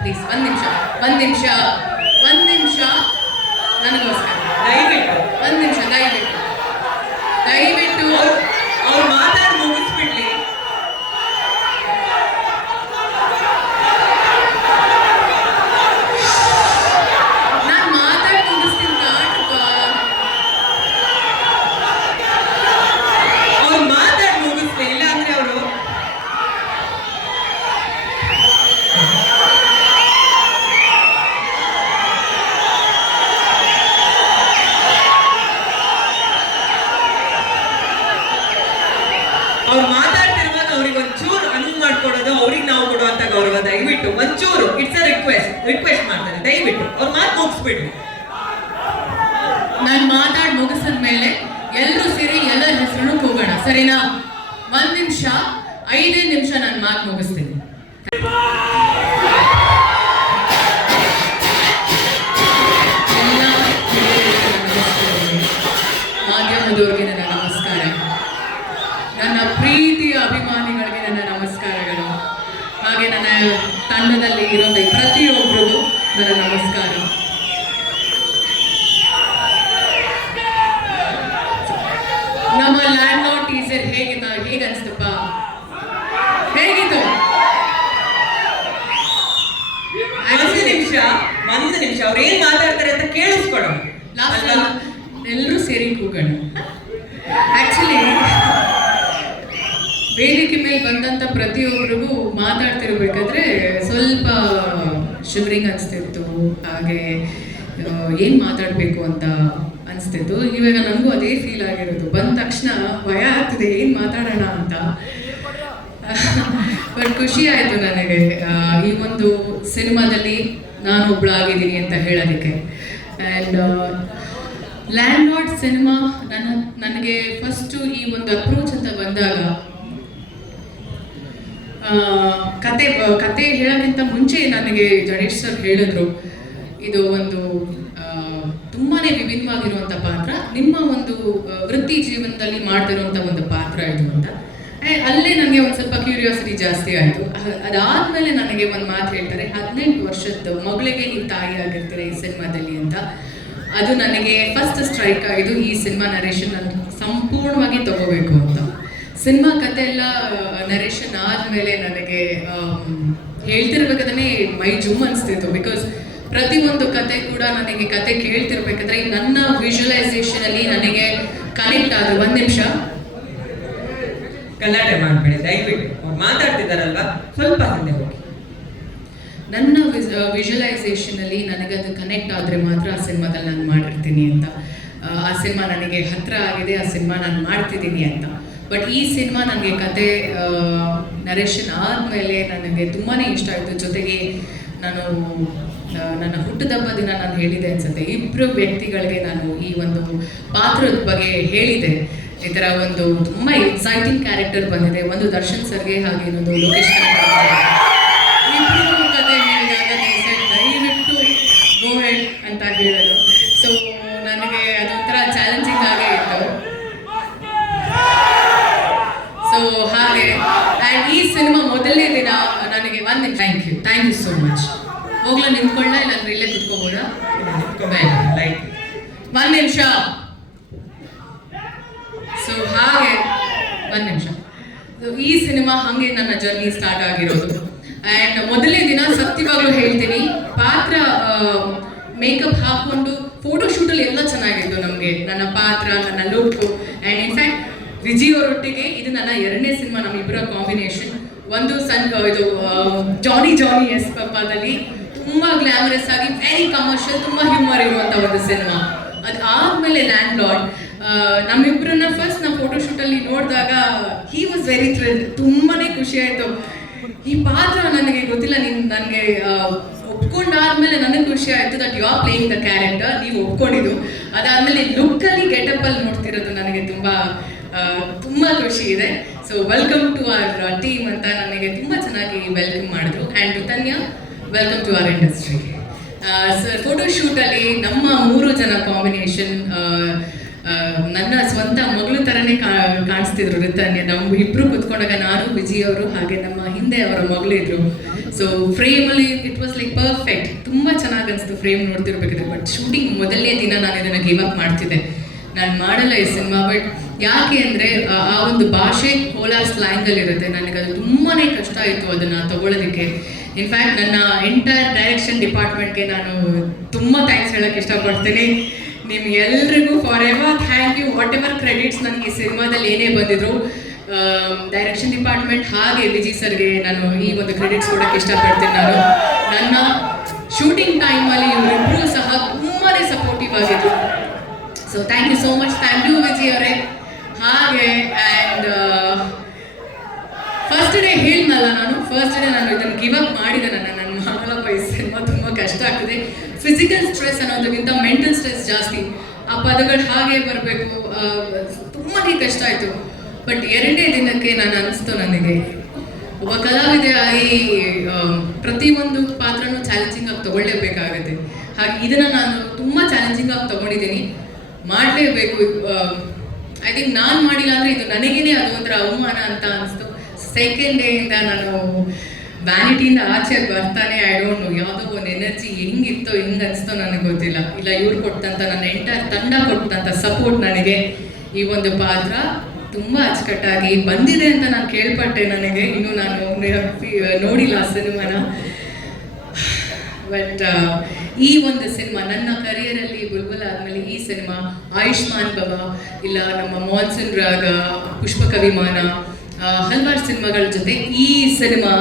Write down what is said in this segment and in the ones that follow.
Please ಒಂದು ನಿಮಿಷ ಒಂದು ನಿಮಿಷ ಒಂದು ನಿಮಿಷ. ನನಗೋಸ್ಕರ ದಯವಿಟ್ಟು. ಒಂದು ನಿಮಿಷ ದಯವಿಟ್ಟು. ದಯವಿಟ್ಟು. ಅವ್ರು ಮಾತಾಡಿ ಮುಗಿಸ್ಬಿಡ್ಲಿ ನಾನ್ ಮಾತಾಡಿ ಮುಗಿಸ್ತೀನಿ ಕಾಟಪ್ಪ ಅವ್ರು ಮಾತಾಡಿ ಮುಗಿಸ್ಲಿ ಇಲ್ಲ ಅಂದ್ರೆ ಅವರು ಅವ್ರು ಮಾತಾಡ್ತಿರುವಾಗ ಅವ್ರಿಗೆ ಒಂಚೂರು ಅನುವು ಮಾಡ್ಕೊಡೋದು ಅವ್ರಿಗೆ ನಾವು ಕೊಡುವಂತ ಗೌರವ ದಯವಿಟ್ಟು ಒಂಚೂರು ಇಟ್ಸ್ ಅ ರಿಕ್ವೆಸ್ಟ್ ರಿಕ್ವೆಸ್ಟ್ ಮಾಡ್ತಾರೆ. ದಯವಿಟ್ಟು, ಅವ್ರ ಮಾತು ಮುಗಿಸ್ಬಿಡ್ರಿ. ನಾನು ಮಾತಾಡಿ ಮುಗಿಸಿದ ಮೇಲೆ ಎಲ್ಲರೂ ಸೇರಿ ಎಲ್ಲರ ಹೆಸರು ಹೋಗೋಣ ಸರಿನಾ? ಒಂದ್ ನಿಮಿಷ, ಐದೇ ನಿಮಿಷ ನಾನು ಮಾತು ಮುಗಿಸ್ತೀನಿ. ತಂಡದಲ್ಲಿ ಇರೋ ಪ್ರತಿಯೊಬ್ಬರಿಗೂ ನನ್ನ ನಮಸ್ಕಾರ. ನಮ್ಮ ಲ್ಯಾಂಡ್ ಲಾರ್ಡ್ ಟೀಸರ್ ಹೇಗಿತ್ತ ಹೇಗೆ ಅನ್ಸ್ತಪ್ಪ ಹೇಗಿತ್ತು? ಐದು ನಿಮಿಷ ಒಂದು ನಿಮಿಷ ಅವ್ರು ಏನ್ ಮಾತಾಡ್ತಾರೆ ಅಂತ ಕೇಳಿಸ್ಕೊಡೋಣ. ಎಲ್ಲರೂ ಸೇರಿ ಕೂಗೋಣ. ಆಕ್ಚುಲಿ ವೇದಿಕೆ ಮೇಲೆ ಬಂದಂತ ಪ್ರತಿಯೊಬ್ಬರಿಗೂ ಮಾತಾಡ್ತಿರ್ಬೇಕಾದ್ರೆ ಸ್ವಲ್ಪ ಶಿವರಿಂಗ್ ಅನಿಸ್ತಿತ್ತು. ಹಾಗೆ ಏನು ಮಾತಾಡಬೇಕು ಅಂತ ಅನಿಸ್ತಿತ್ತು. ಇವಾಗ ನನಗೂ ಅದೇ ಫೀಲ್ ಆಗಿರೋದು. ಬಂದ ತಕ್ಷಣ ಭಯ ಆಗ್ತಿದೆ, ಏನು ಮಾತಾಡೋಣ ಅಂತ. ಬಟ್ ಖುಷಿ ಆಯಿತು ನನಗೆ. ಈ ಒಂದು ಸಿನಿಮಾದಲ್ಲಿ ನಾನು ಒಬ್ಳಾಗಿದ್ದೀನಿ ಅಂತ ಹೇಳೋದಕ್ಕೆ. ಆ್ಯಂಡ್ ಲ್ಯಾಂಡ್ ಲಾರ್ಡ್ ಸಿನಿಮಾ ನನ್ನ, ನನಗೆ ಫಸ್ಟು ಈ ಒಂದು ಅಪ್ರೋಚ್ ಅಂತ ಬಂದಾಗ ಕತೆ ಕತೆ ಹೇಳೋಕ್ಕಿಂತ ಮುಂಚೆ ನನಗೆ ಜಡೇಶ್ ಸರ್ ಹೇಳಿದ್ರು, ಇದು ಒಂದು ತುಂಬಾ ವಿಭಿನ್ನವಾಗಿರುವಂಥ ಪಾತ್ರ, ನಿಮ್ಮ ಒಂದು ವೃತ್ತಿ ಜೀವನದಲ್ಲಿ ಮಾಡ್ತಿರುವಂಥ ಒಂದು ಪಾತ್ರ ಇದು ಅಂತ. ಅಲ್ಲೇ ನನಗೆ ಒಂದು ಸ್ವಲ್ಪ ಕ್ಯೂರಿಯಾಸಿಟಿ ಜಾಸ್ತಿ ಆಯಿತು. ಅದಾದಮೇಲೆ ನನಗೆ ಒಂದು ಮಾತು ಹೇಳ್ತಾರೆ, ಹದಿನೆಂಟು ವರ್ಷದ ಮಗಳಿಗೆ ನೀವು ತಾಯಿ ಆಗಿರ್ತೀರ ಈ ಸಿನಿಮಾದಲ್ಲಿ ಅಂತ. ಅದು ನನಗೆ ಫಸ್ಟ್ ಸ್ಟ್ರೈಕ್ ಆಗಿದ್ದು ಈ ಸಿನಿಮಾ ನರೇಷನ್ ನಾನು ಸಂಪೂರ್ಣವಾಗಿ ತಗೋಬೇಕು ಅಂತ. ಸಿನಿಮಾ ಕತೆ ಎಲ್ಲ ನರೇಷನ್ ಆದ್ಮೇಲೆ ನನಗೆ ಹೇಳ್ತಿರ್ಬೇಕಾದ್ರೆ ಮೈ ಜುಮ್ ಅನಿಸ್ತಿತ್ತು. ಬಿಕಾಸ್ ಪ್ರತಿ ಒಂದು ಕತೆ ಕೂಡ ನನಗೆ ಕತೆ ಕೇಳ್ತಿರ್ಬೇಕಾದ್ರೆ ನನ್ನ ವಿಜುವಲೈಸೇಷನ್ ಅಲ್ಲಿ ನನಗೆ ಕನೆಕ್ಟ್ ಆದ ಒಂದ್ ನಿಮಿಷ. ಗಲಾಟೆ ಮಾಡ್ಬೇಡಿ ದಯವಿಟ್ಟು. ಅವ್ರು ಮಾತಾಡ್ತಿದಾರಲ್ವಾ ಸ್ವಲ್ಪ ಹಿಂದೆ ಹೋಗಿ. ನನ್ನ ವಿಜುವಲೈಸೇಷನ್ ಅಲ್ಲಿ ನನಗೆ ಅದು ಕನೆಕ್ಟ್ ಆದರೆ ಮಾತ್ರ ಆ ಸಿನಿಮಾದಲ್ಲಿ ನಾನು ಮಾಡಿರ್ತೀನಿ ಅಂತ. ಆ, ಆ ಸಿನಿಮಾ ನನಗೆ ಹತ್ರ ಆಗಿದೆ ಆ ಸಿನಿಮಾ ನಾನು ಮಾಡ್ತಿದ್ದೀನಿ ಅಂತ. ಬಟ್ ಈ ಸಿನಿಮಾ ನನಗೆ ಕತೆ ನರೇಷನ್ ಆದಮೇಲೆ ನನಗೆ ತುಂಬಾ ಇಷ್ಟ ಆಯಿತು. ಜೊತೆಗೆ ನಾನು ನನ್ನ ನನ್ನ ಹುಟ್ಟದಬ್ಬ ದಿನ ನಾನು ಹೇಳಿದೆ ಅನ್ಸುತ್ತೆ. ಇಬ್ಬರು ವ್ಯಕ್ತಿಗಳಿಗೆ ನಾನು ಈ ಒಂದು ಪಾತ್ರದ ಬಗ್ಗೆ ಹೇಳಿದೆ. ಈ ಥರ ಒಂದು ತುಂಬ ಎಕ್ಸೈಟಿಂಗ್ ಕ್ಯಾರೆಕ್ಟರ್ ಬಂದಿದೆ. ಒಂದು ದರ್ಶನ್ ಸರ್ಗೆ ಹಾಗೆ ಇನ್ನೊಂದು ಲೋಕೇಶ್ ಕನಕರಾಜ್ ಇಬ್ರಿಗೂ ಕತೆ ಹೇಳಿದಾಗ they said, ದಯವಿಟ್ಟು ಗೋ ಹೆಡ್ ಅಂತ ಹೇಳಿದ್ರು ಸೊ ನನಗೆ ಅದೊಂಥರ ಚಾಲೆಂಜಿಂಗ್ ಆಗೇ ಇತ್ತು ಸೊ ಹಾಗೆ ಆ್ಯಂಡ್ ಈ ಸಿನಿಮಾ ಮೊದಲನೇ ದಿನ ನನಗೆ ಒಂದು thank you thank you so much ಹೋಗ್ಲಾ ನಿಂತ್ಕೊಳ್ಳ ಇಲ್ಲಾಂದ್ರೆ ಇಲ್ಲೇ ಕುತ್ಕೋಬೋದಾ? ಲೈಕ್ ಒಂದು ನಿಮಿಷ. ಸೊ ಹಾಗೆ ಒಂದು ನಿಮಿಷ. ಈ ಸಿನಿಮಾ ಹಾಗೆ ನನ್ನ ಜರ್ನಿ ಸ್ಟಾರ್ಟ್ ಆಗಿರೋದು. ಆ್ಯಂಡ್ ಮೊದಲನೇ ದಿನ ಸತ್ಯವಾಗ್ಲೂ ಹೇಳ್ತೀನಿ ಪಾತ್ರ ಮೇಕಪ್ ಹಾಕೊಂಡು ಫೋಟೋ ಶೂಟಲ್ಲಿ ಎಲ್ಲ ಚೆನ್ನಾಗಿತ್ತು ನಮಗೆ. ನನ್ನ ಪಾತ್ರ ನನ್ನ ಲುಕ್ ಆ್ಯಂಡ್ ಇನ್ಫ್ಯಾಕ್ಟ್ ವಿಜಯ್ ಅವರೊಟ್ಟಿಗೆ ಇದು ನನ್ನ ಎರಡನೇ ಸಿನಿಮಾ ನಮ್ಮಿಬ್ಬರ ಕಾಂಬಿನೇಷನ್ ಒಂದು ಸನ್ ಇದು ಜಾನಿ ಜಾನಿ ಎಸ್ ಪಪ್ಪದಲ್ಲಿ ತುಂಬ ಗ್ಲಾಮರಸ್ ಆಗಿ ವೆರಿ ಕಮರ್ಷಿಯಲ್ ತುಂಬ ಹ್ಯೂಮರ್ ಇರುವಂಥ ಒಂದು ಸಿನಿಮಾ ಅದು ಆದ್ಮೇಲೆ ಲ್ಯಾಂಡ್ ಲಾರ್ಡ್ ನಮ್ಮಿಬ್ಬರನ್ನ ಫಸ್ಟ್ ನಾವು ಫೋಟೋ ಅಲ್ಲಿ ನೋಡಿದಾಗ ಹಿ ವಾಸ್ ವೆರಿ ಥ್ರಿಲ್ ತುಂಬಾನೇ ಖುಷಿ ಆಯಿತು. ಈ ಪಾತ್ರ ನನಗೆ ಗೊತ್ತಿಲ್ಲ, ನೀನು ನನಗೆ ಒಪ್ಕೊಂಡಾದ್ಮೇಲೆ ನನಗೆ ಖುಷಿ ಆಯ್ತು that you are playing the character ನೀವು ಒಪ್ಕೊಂಡಿದ್ದು. ಅದಾದ್ಮೇಲೆ ಲುಕ್ಕಲ್ಲಿ ಗೆಟಪ್ಪಲ್ಲಿ ನೋಡ್ತಿರೋದು ನನಗೆ ತುಂಬಾ ತುಂಬ ಖುಷಿ ಇದೆ. So welcome to our team ಅಂತ ನನಗೆ ತುಂಬ ಚೆನ್ನಾಗಿ ವೆಲ್ಕಮ್ ಮಾಡಿದ್ರು and Tanya welcome to our industry sir photo ಶೂಟಲ್ಲಿ ನಮ್ಮ ಮೂರು ಜನ ಕಾಂಬಿನೇಷನ್ ನನ್ನ ಸ್ವಂತ ಮಗಳು ಥರನೇ ಕಾಣಿಸ್ತಿದ್ರು ರಿತನ್ಯ ನಾವು ಇಬ್ಬರು ಕುತ್ಕೊಂಡಾಗ ನಾನು ವಿಜಯ್ ಅವರು, ಹಾಗೆ ನಮ್ಮ ಹಿಂದೆ ಅವರ ಮಗಳಿದ್ರು ಸೊ ಫ್ರೇಮಲ್ಲಿ ಇಟ್ ವಾಸ್ ಲೈಕ್ ಪರ್ಫೆಕ್ಟ್ ತುಂಬ ಚೆನ್ನಾಗಿ ಅನಿಸ್ತು ಫ್ರೇಮ್ ನೋಡ್ತಿರ್ಬೇಕಾದ್ರೆ ಬಟ್ ಶೂಟಿಂಗ್ ಮೊದಲನೇ ದಿನ ನಾನು ಇದನ್ನು ಗಿವ್ ಅಪ್ ಮಾಡ್ತಿದ್ದೆ. ನಾನು ಮಾಡಲ್ಲ ಈ ಸಿನಿಮಾ, ಬಟ್ ಯಾಕೆ ಅಂದರೆ, ಆ ಒಂದು ಭಾಷೆ ಕೋಲಾರ್ ಸ್ಲ್ಯಾಂಗಲ್ಲಿರುತ್ತೆ. ನನಗೆ ಅದು ತುಂಬಾ ಕಷ್ಟ ಆಯಿತು ಅದನ್ನು ತಗೊಳ್ಳೋದಕ್ಕೆ ಇನ್ಫ್ಯಾಕ್ಟ್ ನನ್ನ ಎಂಟೈರ್ ಡೈರೆಕ್ಷನ್ ಡಿಪಾರ್ಟ್ಮೆಂಟ್ಗೆ ನಾನು ತುಂಬ ಥ್ಯಾಂಕ್ಸ್ ಹೇಳೋಕ್ಕೆ ಇಷ್ಟಪಡ್ತೀನಿ. ನಿಮ್ಗೆಲ್ರಿಗೂ forever thank you whatever credits ನನಗೆ ಈ ಸಿನಿಮಾದಲ್ಲಿ ಏನೇ ಬಂದಿದ್ರು ಡೈರೆಕ್ಷನ್ ಡಿಪಾರ್ಟ್ಮೆಂಟ್ ಹಾಗೆ ವಿಜಯ್ ಸರ್ಗೆ ನಾನು ಈ ಒಂದು ಕ್ರೆಡಿಟ್ಸ್ ಕೊಡೋಕ್ಕೆ ಇಷ್ಟಪಡ್ತೀನಿ ನಾನು. ನನ್ನ ಶೂಟಿಂಗ್ ಟೈಮಲ್ಲಿ ಇವರಿಬ್ಬರೂ ಸಹ ತುಂಬಾ ಸಪೋರ್ಟಿವ್ ಆಗಿದ್ರು. So thank you so much thank you Viji ಅವರೇ ಹಾಗೆ ಆ್ಯಂಡ್ ಫಸ್ಟ್ ಡೇ ಹೇಳಿದ್ನಲ್ಲ ನಾನು. ಫಸ್ಟ್ ಡೇ ನಾನು ಇದನ್ನು ಗಿವ್ ಅಪ್ ಮಾಡಿದೆ ನನ್ನ ನನ್ನ ಮಾಡಲಪ್ಪ ಈ ಸಿನಿಮಾ ತುಂಬ ಕಷ್ಟ ಆಗ್ತದೆ. ಫಿಸಿಕಲ್ ಸ್ಟ್ರೆಸ್ ಅನ್ನೋದಕ್ಕಿಂತ ಮೆಂಟಲ್ ಸ್ಟ್ರೆಸ್ ಜಾಸ್ತಿ. ಆ ಪದಗಳು ಹಾಗೆ ಬರಬೇಕು. ತುಂಬಾ ಕಷ್ಟ ಆಯಿತು. ಬಟ್ ಎರಡನೇ ದಿನಕ್ಕೆ ನಾನು ಅನಿಸ್ತು ನನಗೆ. ಒಬ್ಬ ಕಲಾವಿದೆಯಾಗಿ ಪ್ರತಿಯೊಂದು ಪಾತ್ರನೂ ಚಾಲೆಂಜಿಂಗ್ ಆಗಿ ತಗೊಳ್ಳೇಬೇಕಾಗತ್ತೆ. ಹಾಗೆ ಇದನ್ನು ನಾನು ತುಂಬ ಚಾಲೆಂಜಿಂಗ್ ಆಗಿ ತಗೊಂಡಿದ್ದೀನಿ. ಮಾಡಲೇಬೇಕು. ಐ ಥಿಂಕ್ ನಾನು ಮಾಡಿಲ್ಲ ಅಂದರೆ ಇದು ನನಗೇನೆ ಅದು ಒಂಥರ ಅವಮಾನ ಅಂತ ಅನಿಸ್ತು. ಸೆಕೆಂಡ್ ಡೇಯಿಂದ ನಾನು ವ್ಯಾನಿಟಿಯಿಂದ ಆಚೆ ಬರ್ತಾನೆ ಐ ಡೋಂಟ್ ನೋ ಯಾವುದೋ ಒಂದು ಎನರ್ಜಿ ಹೆಂಗಿತ್ತೋ, ಹೆಂಗೆ ಅನಿಸ್ತೋ ನನಗೆ ಗೊತ್ತಿಲ್ಲ. ಇಲ್ಲ, ಇವ್ರು ಕೊಟ್ಟಂತ, ನನ್ನ ಎಂಟರ್ ತಂಡ ಕೊಟ್ಟಂತ ಸಪೋರ್ಟ್ ನನಗೆ ಈ ಒಂದು ಪಾತ್ರ ತುಂಬ ಅಚ್ಚುಕಟ್ಟಾಗಿ ಬಂದಿದೆ ಅಂತ ನಾನು ಕೇಳ್ಪಟ್ಟೆ ನನಗೆ. ಇನ್ನು ನಾನು ನೋಡಿಲ್ಲ ಆ ಸಿನಿಮಾನ. ಬಟ್ ಈ ಒಂದು ಸಿನಿಮಾ, ನನ್ನ ಕರಿಯರಲ್ಲಿ ಬುಲ್ಬುಲ್ ಆದಮೇಲೆ ಈ ಸಿನಿಮಾ, ಆಯುಷ್ಮಾನ್ ಭವ ಇಲ್ಲ ನಮ್ಮ ಮಾನ್ಸೂನ್ ರಾಗ ಪುಷ್ಪ ಕವಿಮಾನ ಹಲವಾರು ಸಿನಿಮಾಗಳ ಜೊತೆ ಈ ಸಿನಿಮಾ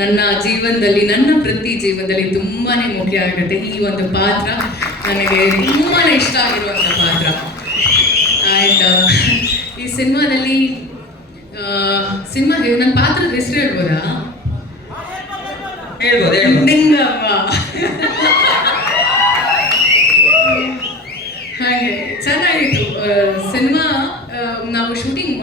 ನನ್ನ ಜೀವನದಲ್ಲಿ, ನನ್ನ ಪ್ರತಿ ಜೀವನದಲ್ಲಿ ತುಂಬಾ ಮುಖ್ಯ ಆಗುತ್ತೆ ಈ ಒಂದು ಪಾತ್ರ ನನಗೆ ತುಂಬಾ ಇಷ್ಟ ಆಗಿರುವಂತ ಪಾತ್ರ. ಆಯ್ತಾ ಈ ಸಿನಿಮಾದಲ್ಲಿ ಸಿನಿಮಾ ನನ್ನ ಪಾತ್ರದ ಹೆಸರು ಹೇಳ್ಬೋದಾ? ಹೇಳ್ಬೋದು ಹೇಳ್ಬೋದು ನಿಂಗವ್ವ ಹಾಗೆ ಚೆನ್ನಾಗಿತ್ತು ಸಿನಿಮಾ ನಾವು ಶೂಟಿಂಗ್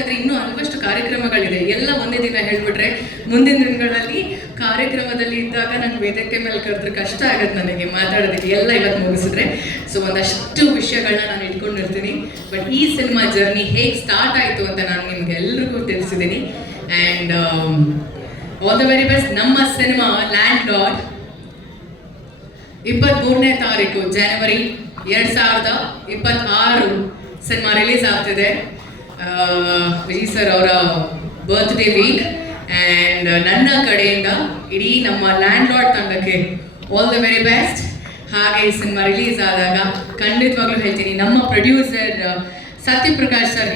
ಮಾಡಬೇಕಾದ್ರೆ ಇನ್ನೂ ಹಲವಷ್ಟು ಕಾರ್ಯಕ್ರಮಗಳಿದೆ. ಎಲ್ಲ ಒಂದೇ ದಿನ ಹೇಳ್ಬಿಟ್ರೆ, ಮುಂದಿನ ದಿನಗಳಲ್ಲಿ ಕಾರ್ಯಕ್ರಮದಲ್ಲಿ ಇದ್ದಾಗ ನಾನು ವೇದಿಕೆ ಮೇಲೆ ಕರೆದ್ರೆ ಕಷ್ಟ ಆಗುತ್ತೆ ನನಗೆ ಮಾತಾಡೋದಕ್ಕೆ. ಎಲ್ಲ ಇವತ್ತು ಮುಗಿಸಿದ್ರೆ. ಸೊ ಒಂದಷ್ಟು ವಿಷಯಗಳನ್ನ ನಾನು ಇಟ್ಕೊಂಡಿರ್ತೀನಿ. ಬಟ್ ಈ ಸಿನಿಮಾ ಜರ್ನಿ ಹೇಗೆ ಸ್ಟಾರ್ಟ್ ಆಯಿತು ಅಂತ ನಾನು ನಿಮ್ಗೆ ಎಲ್ರಿಗೂ ತಿಳಿಸಿದ್ದೀನಿ. And all the very best ನಮ್ಮ ಸಿನಿಮಾ ಲ್ಯಾಂಡ್ ಲಾರ್ಡ್ ಇಪ್ಪತ್ತ್ಮೂರನೇ ತಾರೀಕು ಜನವರಿ ಎರಡು ಸಾವಿರದ ಇಪ್ಪತ್ತಾರು ಸಿನಿಮಾ ರಿಲೀಸ್ ಆಗ್ತಿದೆ. ವಿಜಯ್ ಸರ್ ಅವರ ಬರ್ತ್ಡೇ ವೀಕ್ ಆ್ಯಂಡ್ ನನ್ನ ಕಡೆಯಿಂದ ಇಡೀ ನಮ್ಮ ಲ್ಯಾಂಡ್ ಲಾರ್ಡ್ ತಂಡಕ್ಕೆ ಆಲ್ ದ ವೆರಿ ಬೆಸ್ಟ್ ಹಾಗೆ ಈ ಸಿನಿಮಾ ರಿಲೀಸ್ ಆದಾಗ ಖಂಡಿತವಾಗ್ಲೂ ಹೇಳ್ತೀನಿ, ನಮ್ಮ ಪ್ರೊಡ್ಯೂಸರ್ ಸತ್ಯಪ್ರಕಾಶ್ ಸರ್